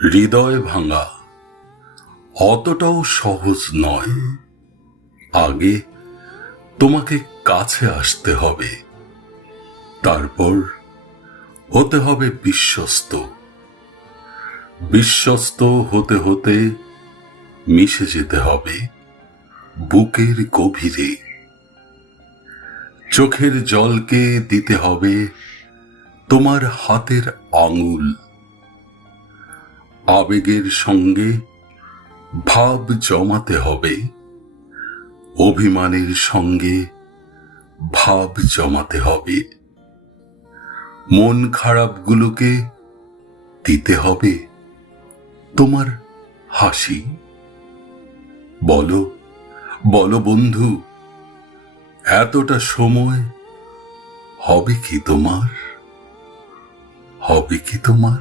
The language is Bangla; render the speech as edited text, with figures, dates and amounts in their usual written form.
হৃদয় ভাঙা অতটাও সহজ নয়। আগে তোমাকে কাছে আসতে হবে, তারপর হতে হবে বিশ্বস্ত। বিশ্বস্ত হতে হতে মিশে যেতে হবে বুকের গভীরে। চোখের জলকে দিতে হবে তোমার হাতের আঙুল। আবেগের সঙ্গে ভাব জমাতে হবে, অভিমানের সঙ্গে ভাব জমাতে হবে। মন খারাপগুলোকে দিতে হবে তোমার হাসি। বলো বলো বন্ধু, এতটা সময় হবে কি তোমার? হবে কি তোমার?